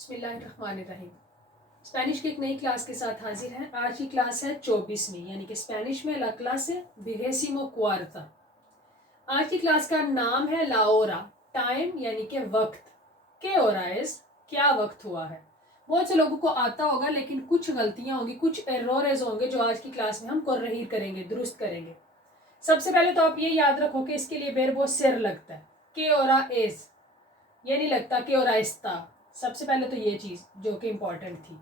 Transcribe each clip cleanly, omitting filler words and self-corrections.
बिस्मिल्लाहिर्रहमानिर्रहीम। स्पेनिश की एक नई क्लास के साथ हाजिर हैं। आज की क्लास है 24वीं, यानी कि स्पेनिश में ला क्लास विगेसिमो क्वार्ता। आज की क्लास का नाम है ला ओरा, टाइम यानी कि वक्त। के ओराइज, क्या वक्त हुआ है। बहुत से लोगों को आता होगा, लेकिन कुछ गलतियां होंगी, कुछ एरर्स होंगे जो आज की क्लास में हम कोर्रहीर करेंगे, दुरुस्त करेंगे। सबसे पहले तो आप ये याद रखो कि इसके लिए वर्ब सिर लगता है। के ओरा एज, ये नहीं लगता के ओरा इस्ता। सबसे पहले तो ये चीज जो कि इंपॉर्टेंट थी।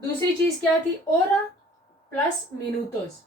दूसरी चीज क्या थी, ओरा प्लस मिनूटोस।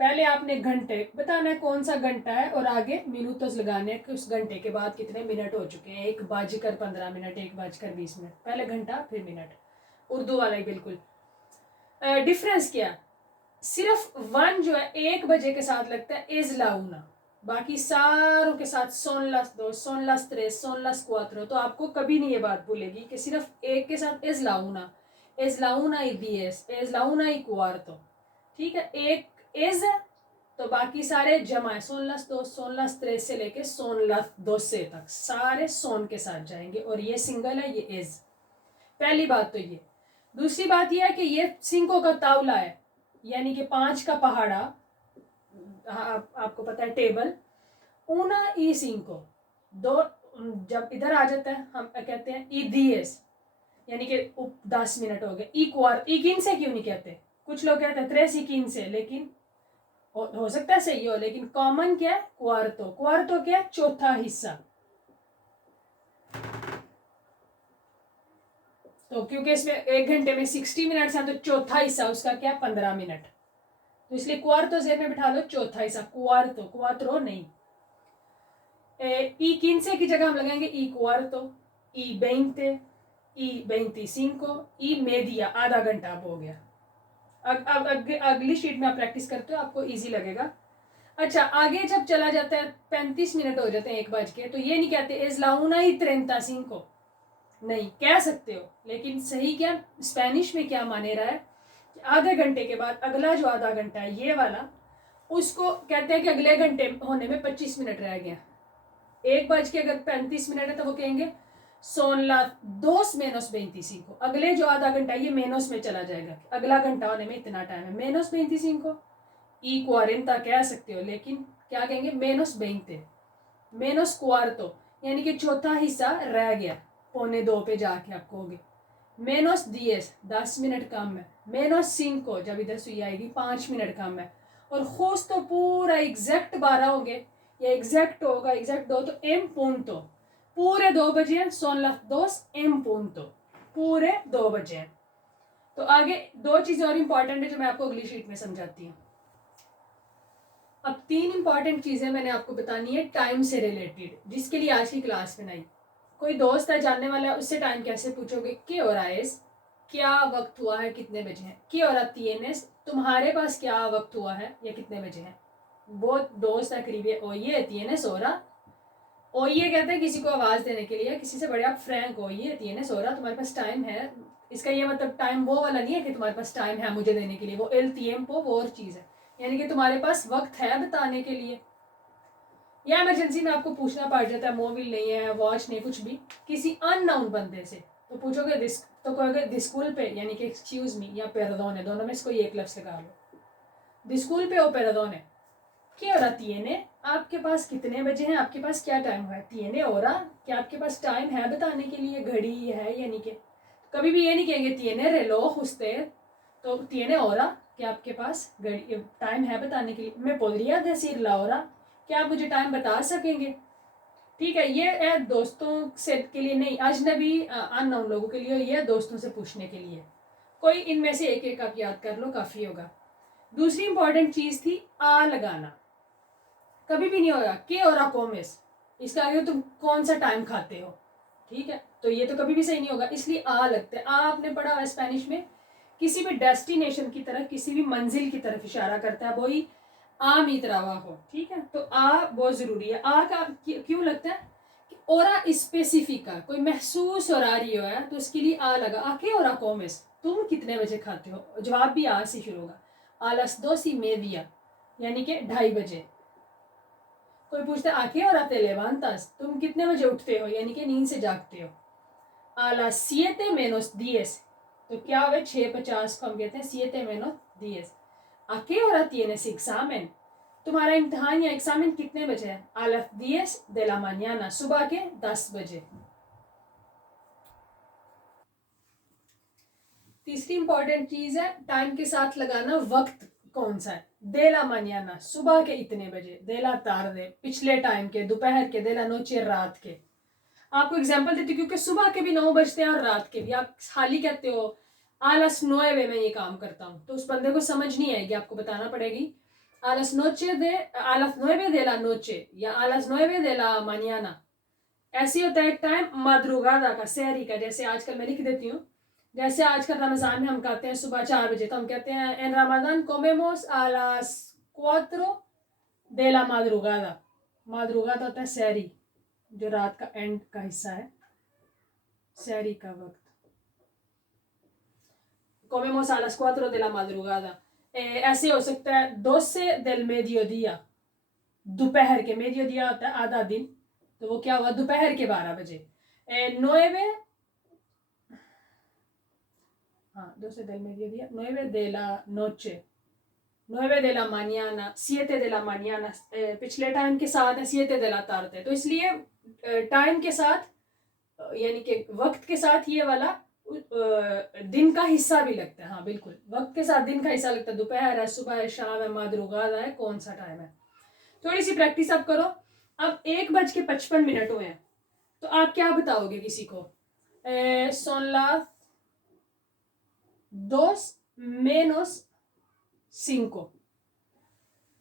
पहले आपने घंटे बताना है कौन सा घंटा है, और आगे मिनूटोस लगाने हैं कि उस घंटे के बाद कितने मिनट हो चुके हैं। 1:15, 1:20। पहले घंटा फिर मिनट, उर्दू वाला ही बिल्कुल। डिफरेंस क्या, सिर्फ वन जो है 1 बजे के साथ लगता है इज लाउना, बाकी सारों के साथ सोन लास दो, सोन लास त्रेस, सोन लास क्वात्रो। तो आपको कभी नहीं ये बात भूलेगी कि सिर्फ एक के साथ इज लाउना ई दिएस, इज लाउना ई क्वार्तो। ठीक है, एक इज तो बाकी सारे जमा है, सोन लास दो, सोन लास त्रेस से लेके सोन लास दोसे तक सारे सोन के साथ जाएंगे, और ये सिंगल है, ये इज। पहली बात तो ये। दूसरी बात यह है कि ये सिंको का तावला है, यानी कि 5 का पहाड़ा। आपको पता है टेबल। ऊना ई सिंको, दो जब इधर आ जाता है हम कहते हैं ई दिएस, यानी कि 10 मिनट हो गए। ई क्वार ई किन से क्यों नहीं कहते, कुछ लोग कहते हैं त्रेस ई किन से, लेकिन हो सकता है सही हो, लेकिन कॉमन क्या है, क्वार्तो। क्वार्तो क्या है, चौथा हिस्सा। तो क्योंकि इसमें 1 घंटे में 60 मिनट है, तो चौथा हिस्सा उसका क्या, 15 मिनट। तो इसलिए क्वार्तो जेब में बिठा लो, चौथा हिस्सा क्वार्तो, क्वात्रो नहीं। ई किनसे की जगह हम लगाएंगे ई क्वार्तो, ई 20, ई 25, ई मेडिया, आधा घंटा अब हो गया। अब अगली शीट में आप प्रैक्टिस करते हो, आपको इजी लगेगा। अच्छा, आगे जब चला जाता है 35 मिनट हो जाते हैं 1 बज के, तो ये नहीं कहते इज लाउना ही 35, नहीं कह सकते हो, लेकिन सही क्या स्पेनिश में क्या माने रहा है, आधे घंटे के बाद अगला जो आधा घंटा है ये वाला, उसको कहते हैं कि अगले घंटे होने में 25 मिनट रह गया। 1:35 है तो वो कहेंगे सोन ला दोस मेनोस 25। अगले जो आधा घंटा ये मेनोस में चला जाएगा, अगला घंटा होने में इतना टाइम है, मेनोस 25। ई क्वारेंटा कह सकते हो, लेकिन क्या कहेंगे, मेनोस 20, मेनोस क्वार्तो, यानी कि चौथा हिस्सा रह गया, 1:45 पे जाके आप कहोगे। मेनोस 10 मिनट कम है। मेनोस 5, जब इधर सुई आएगी 5 मिनट कम है। और खुश तो पूरा एग्जैक्ट 12 होंगे, या एग्जैक्ट होगा एग्जैक्ट 2, तो एम पूंतो, पूरे 2 बजे हैं, सोन लास दोस एम पूंतो, पूरे 2 बजे हैं। तो आगे 2 चीजें और इंपॉर्टेंट है जो मैं आपको अगली शीट में समझाती हूँ। अब 3 इंपॉर्टेंट चीजें मैंने आपको बतानी है टाइम से रिलेटेड, जिसके लिए आज की क्लास बनाई। कोई दोस्त है जानने वाला है, उससे टाइम कैसे पूछोगे, के होराइस, क्या वक्त हुआ है, कितने बजे हैं। के होरा तिएनेस, तुम्हारे पास क्या वक्त हुआ है या कितने बजे हैं। बहुत दोस्त है करीबी, ओये तिएनेस होरा। ओये कहते हैं किसी को आवाज देने के लिए, किसी से बड़े आप फ्रैंक, ओये तिएनेस होरा, तुम्हारे पास टाइम है। इसका ये मतलब टाइम वो वाला नहीं है कि तुम्हारे पास टाइम है मुझे देने के लिए, वो एल तिएम्पो वो और चीज है, यानी कि तुम्हारे पास वक्त है बताने के लिए। या इमरजेंसी में आपको पूछना पड़ जाता है, मोबाइल नहीं है, वॉच नहीं, कुछ भी, किसी अननोन बंदे से, तो पूछोगे दिस, तो कहोगे दिस्कुल पे, यानी कि एक्सक्यूज मी या पेरदोने, दोनों में से कोई एक लफ्ज लगा लो। दिस्कुल पे ओ पेरदोने, क्या हो रहा तिएने, आपके पास कितने बजे हैं, आपके पास क्या टाइम हुआ है। तिएने हो रहा, क्या आपके पास टाइम है बताने के लिए, घड़ी है, यानी कि कभी भी ये नहीं कहेंगे तिएने रेलोह उस्ते, तो तिएने हो रहा, क्या आपके पास घड़ी टाइम है बताने के लिए। मैं पोलिया देसीर ला हो रहा, क्या आप मुझे टाइम बता सकेंगे। ठीक है, ये है दोस्तों से के लिए नहीं, अजनबी अननोन लोगों के लिए, ये दोस्तों से पूछने के लिए। कोई इनमें से एक एक आप याद कर लो, काफी होगा। दूसरी इंपॉर्टेंट चीज थी आ लगाना, कभी भी नहीं होगा के और कोमिस, इसका आगे तुम कौन सा टाइम खाते हो, ठीक है, तो ये तो कभी भी सही नहीं होगा, इसलिए आ लगता है। आ आपने पढ़ा है स्पेनिश में, किसी भी डेस्टिनेशन की तरफ, किसी भी मंजिल की तरफ इशारा करता है, वही आ मित्रावा हो, ठीक है। तो आ बहुत जरूरी है। आ का क्यों लगता है कि ओरा स्पेसिफिका, कोई महसूस और आ रही है, तो उसके लिए आ लगा। आके ओरा कोमिस, तुम कितने बजे खाते हो, जवाब भी आ से शुरू होगा। आलस दो सी मेदिया, यानी कि 2:30 बजे। कोई पूछता है आके और आते लेवांतास, तुम कितने बजे उठते हो, यानी कि नींद से जागते हो। a las 7:10. तो क्या हुआ 6:50 को हम कहते हैं 7:10. ¿A qué hora tienes examen? तुम्हारा इम्तिहान या एग्जामिन कितने बजे है? a las 10 de la mañana. सुबह के 10 बजे. तीसरी इंपॉर्टेंट चीज है टाइम के साथ लगाना वक्त कौन सा है. de la mañana सुबह के इतने बजे, de la tarde पिछले टाइम के, दोपहर के, de la noche रात के. आपको एग्जांपल देती हूँ क्योंकि सुबह के भी 9 बजते हैं और रात के भी. आप हाल ही कहते हो a las 9 में ये काम करता हूँ, तो उस बंदे को समझ नहीं आएगी, आपको बताना पड़ेगी a las 9 de la noche या a las 9 de la mañana. ऐसे होता है एक टाइम madrugada का, सहरी का. जैसे आजकल मैं लिख देती हूँ, जैसे आजकल रमजान में हम कहते हैं सुबह 4 बजे, तो हम कहते हैं en Ramadan comemos a las 4 de la madrugada. madrugada होता है सहरी, जो रात का एंड का हिस्सा है, सहरी का वक्त. comemos a las 4 de la madrugada. ऐसे हो सकता है 12 del mediodía, दोपहर के. mediodía होता है आधा दिन, तो वो क्या हुआ दोपहर के 12 बजे. 9 हाँ 12 del mediodía, 9 de la noche, 9 de la mañana, 7 de la mañana. पिछले टाइम के साथ है 7 de la tarde. तो इसलिए टाइम के साथ यानी कि वक्त के साथ ये वाला दिन का हिस्सा भी लगता है. हाँ बिल्कुल, वक्त के साथ दिन का हिस्सा लगता है. दोपहर है, सुबह है, शाम है, madrugada है, कौन सा टाइम है. थोड़ी सी प्रैक्टिस आप करो. अब 1:55 हुए हैं, तो आप क्या बताओगे किसी को? son las 2:05.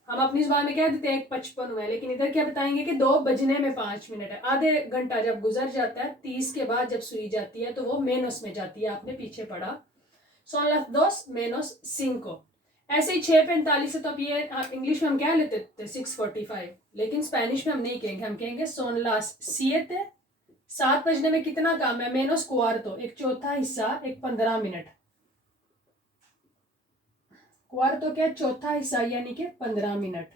हम अपनी जुबान में कह देते हैं 1:55 हुआ है, लेकिन इधर क्या बताएंगे कि 2 बजने में 5 मिनट है. आधे घंटा जब गुजर जाता है 30 के बाद जब सुई जाती है तो वो मेनोस में जाती है. आपने पीछे पढ़ा son las 2:05. ऐसे ही 6:45 है, तो अब ये इंग्लिश में हम क्या लेते थे 6:45, लेकिन स्पेनिश में हम नहीं कहेंगे, हम कहेंगे son las 7. 7 बजने में कितना काम है? menos cuarto, एक चौथा हिस्सा, एक 15 मिनट. क्वार्टो क्या है? चौथा हिस्सा, यानी कि 15 minute.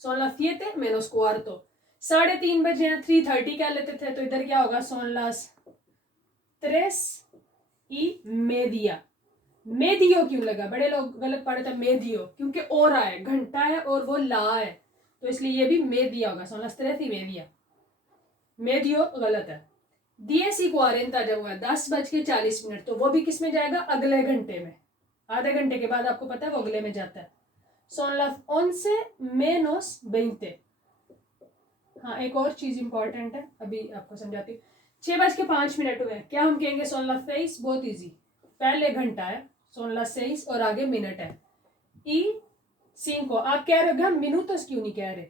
son las 7 menos cuarto. 3:30 बजे हैं, 3:30 क्या लेते थे, तो इधर क्या होगा son las 3:30. मेदियो क्यों लगा? बड़े लोग गलत पढ़े थे मेदियो, क्योंकि और है, घंटा है और वो ला है, तो इसलिए ये भी मेदिया होगा. son las 3:30. मेदियो गलत है. 10:40 जब हुआ 10:40, तो वो भी किस में जाएगा? अगले घंटे में. आधे घंटे के बाद आपको पता है वो अगले में जाता है. son las 11:20. हाँ एक और चीज इंपॉर्टेंट है, अभी आपको समझाती हूँ. 6:05 हुए, क्या हम कहेंगे? son las 6. बहुत इजी, पहले घंटा है, son las 6 और आगे मिनट है. y 5. आप कह रहे हो हम minutos क्यों नहीं कह रहे?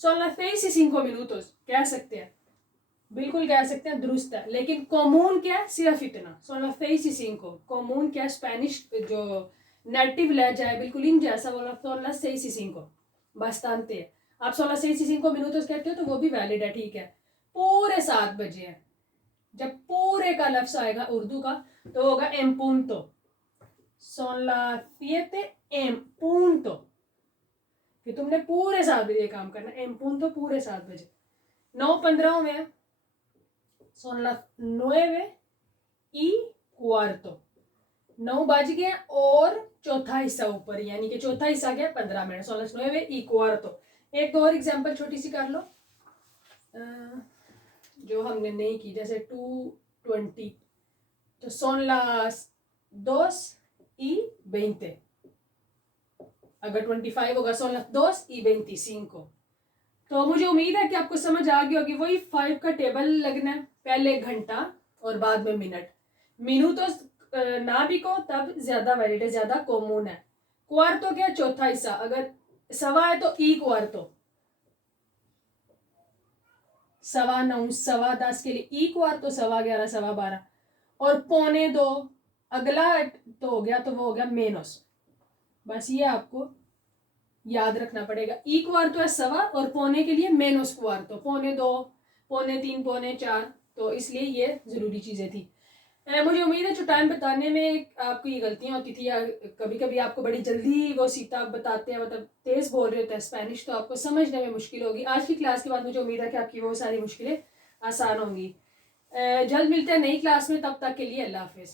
son las 6:05 कह सकते हैं, बिल्कुल कह सकते हैं, दुरुस्त है. लेकिन कॉमून क्या है? सिर्फ इतना, son las 6:05. कॉमून क्या? स्पेनिश जो नेटिव लहजा है बिल्कुल इन जैसा, बोला son las 6:05 बस्तानते हैं. आप son las 6:05 कहते हो तो वो भी वैलिड है, ठीक है. पूरे 7 बजे हैं, जब पूरे का लफ्ज आएगा उर्दू का तो होगा en punto. son las 7 en punto, कि तुमने पूरे 7 बजे काम करना. en punto पूरे 7 बजे. 9:15 में son las 9:15. 9 बज गए और चौथा हिस्सा ऊपर, यानी कि चौथा हिस्सा गया 15 मिनट. son las 9:15. एक और एग्जांपल छोटी सी कर लो जो हमने नहीं की, जैसे 2:20, तो son las 2:20. अगर 25 होगा son las 2:25. तो मुझे उम्मीद है कि आपको समझ आ गई होगी. वही 5 का टेबल लगना है, पहले घंटा और बाद में मिनट. मिनूटोस ना भी को तब ज्यादा वैलिड है, ज्यादा कॉमन है. क्वार्टो क्या? चौथा हिस्सा. अगर सवा है तो ई क्वार्टो. 9:15, 10:15 के लिए ई क्वार्टो, 11:15, 12:15. और 1:45 अगला तो हो गया, तो वो हो गया मेनोस. बस ये आपको याद रखना पड़ेगा. ई क्वार्टो है सवा, और पौने के लिए मेनोस क्वार्टो. 1:45, 3:45, 4:45. तो इसलिए ये जरूरी चीजें थी. मुझे उम्मीद है जो टाइम बताने में आपको ये गलतियां होती थी, या कभी कभी आपको बड़ी जल्दी वो सीता बताते हैं, मतलब तेज बोल रहे होते हैं स्पेनिश, तो आपको समझने में मुश्किल होगी. आज की क्लास के बाद मुझे उम्मीद है कि आपकी वो सारी मुश्किलें आसान होंगी। जल्द मिलते हैं नई क्लास में, तब तक के लिए अल्लाह हाफिज़।